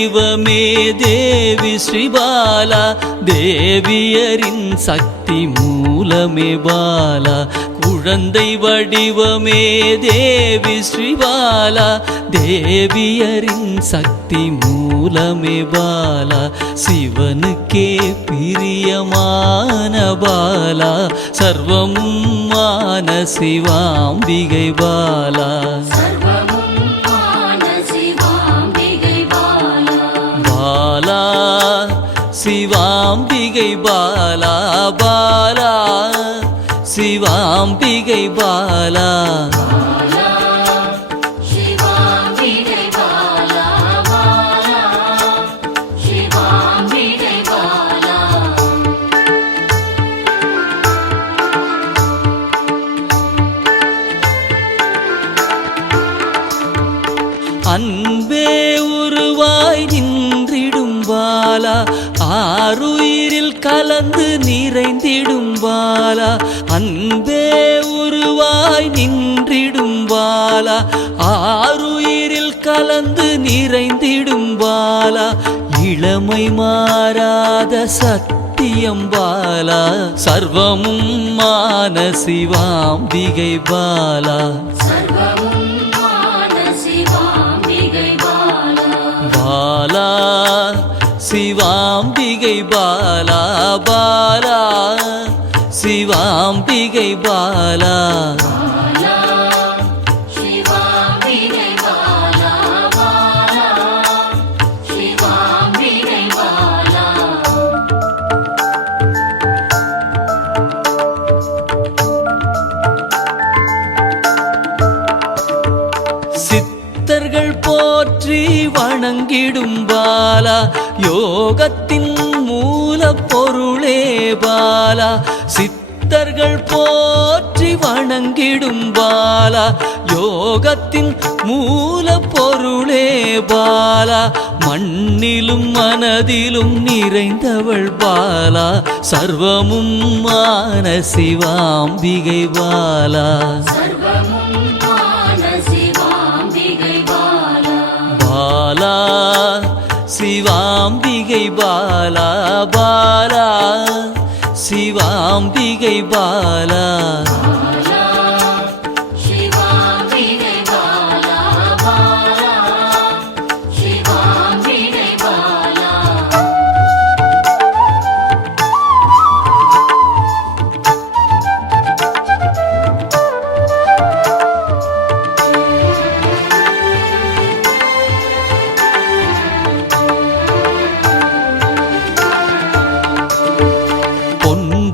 வடிவமே தேவி ஸ்ரீபாலா, தேவியரின் சக்தி மூலமே பாலா. குழந்தை வடிவமே தேவி ஸ்ரீபாலா, தேவியரின் சக்தி மூலமே பாலா. சிவனுக்கே பிரியமான பாலா, சர்வமும் மான சிவாம்பிகை பாலா. பாலா சிவாம்பிகை பாலா, பாலா சிவாம்பிகை பாலா. அன்பே உருவாய் நின்றிடும் பாலா, ஆருயிரில் கலந்து நிறைந்திடும் பாலா. அன்பே உருவாய் நின்றிடும் பாலா, ஆருயிரில் கலந்து நிறைந்திடும் பாலா. இளமை மாறாத சத்தியம் பாலா, சர்வமும் மான சிவாம்பிகை பாலா. பாலா சிவாம்பிகை பாலா, பாலா சிவாம்பிகை பாலா. சித்தர்கள் போற்றி வணங்கிடும் பாலா, யோகத்தின் மூல பொருளே பாலா. சித்தர்கள் போற்றி வணங்கிடும் பாலா, யோகத்தின் மூல பொருளே பாலா. மண்ணிலும் மனதிலும் நிறைந்தவள் பாலா, சர்வமும் மான சிவாம்பிகை பாலா. பாலா சிவாம்பிகை பாலா, பாலா சிவாம்பிகை பாலா.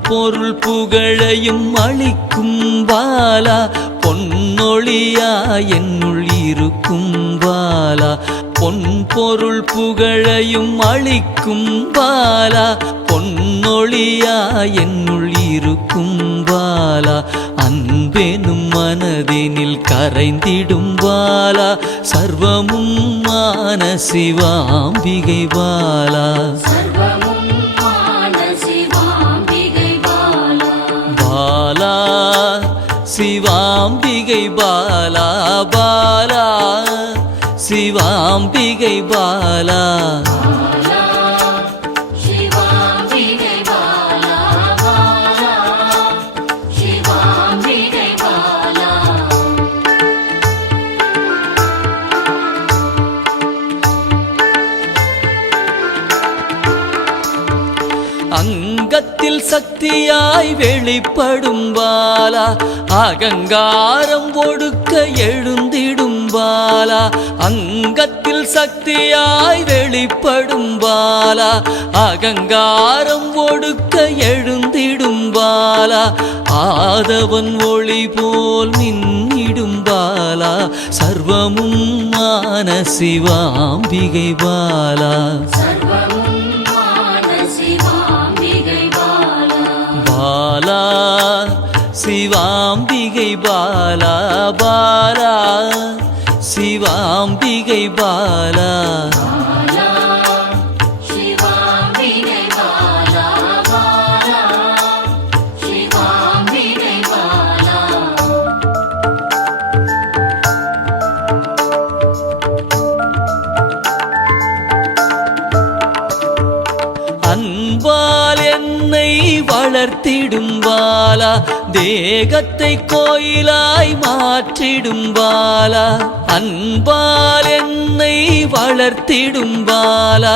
பொருள் புகழையும் அளிக்கும் பாலா, பொன்னொழியா என்னுள் இருக்கும் பாலா. பொன் பொருள் புகழையும் அளிக்கும் பாலா, பொன்னொழியா என்னுள் இருக்கும் பாலா. அன்பெனும் மனதினில் கரைந்திடும் பாலா, சர்வமும் மான சிவாம்பிகை பாலா. பாலா சிவாம்பிகை பாலா, பாலா சிவாம்பிகை பாலா. அங்கத்தில் சக்தியாய் வெளிப்படும் பாலா, அகங்காரம் ஒடுக்க எழுந்திடும் பாலா. அங்கத்தில் சக்தியாய் வெளிப்படும் பாலா, அகங்காரம் ஒடுக்க எழுந்திடும் பாலா. ஆதவன் ஒளி போல் மின்னிடும் பாலா, சர்வமும் மான சிவாம்பிகை பாலா. பாலா சிவாம்பிகை பாலா, பாலா சிவாம்பிகை பாலா. வளர்த்திடும் பாலா தேகத்தை கோயிலாய் மாற்றிடும் பாலா அன்பால் என்னை வளர்த்திடும் பாலா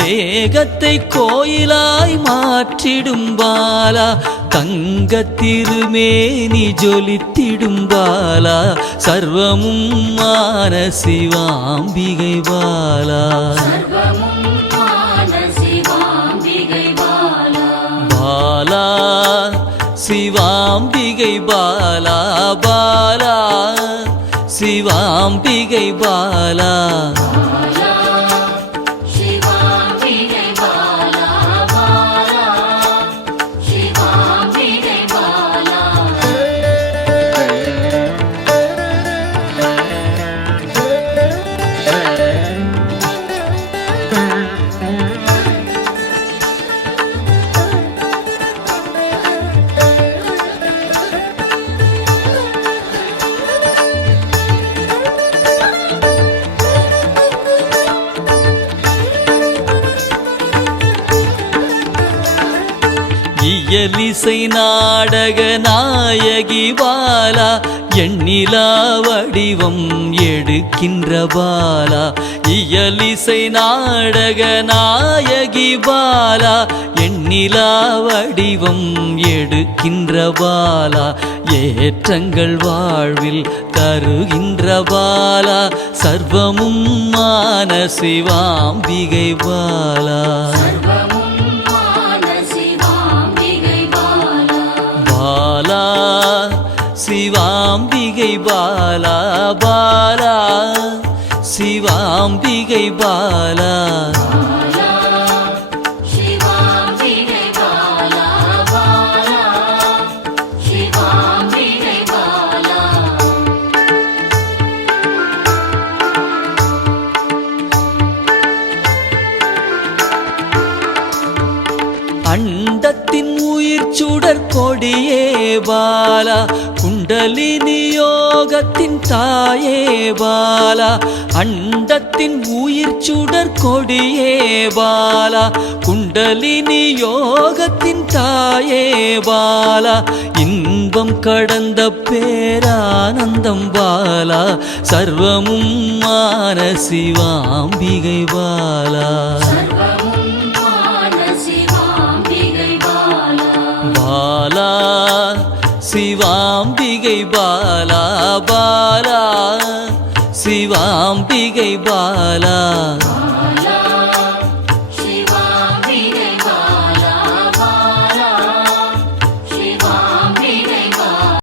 தேகத்தை கோயிலாய் மாற்றிடும் பாலா தங்க திருமேனி ஜொலித்திடும் பாலா சர்வமும் மான சிவாம்பிகை பாலா பாலா சிவாம்பிகை பாலா பாலா சிவாம்பிகை பாலா இயலிசை நாடக நாயகி பாலா எண்ணிலா வடிவம் எடுக்கின்ற பாலா இயலிசை நாடக நாயகி பாலா எண்ணிலா வடிவம் எடுக்கின்ற பாலா ஏற்றங்கள் வாழ்வில் தருகின்ற பாலா சர்வமும் மான சிவாம்பிகை பாலா பாலா சிவாம்பிகை பாலா பாலா சிவாம்பிகை பாலா அண்டத்தின் உயிர் சுடர் கொடியே பாலா குண்டலினி யோகத்தின் தாயே பாலா அண்டத்தின் உயிர் சுடர் கொடியே பாலா குண்டலினி யோகத்தின் தாயே பாலா இன்பம் கடந்த பேரானந்தம் பாலா சர்வமும் மான சிவாம்பிகை பாலா பாலா சிவாம்பிகை பாலா பாலா சிவாம்பிகை பாலா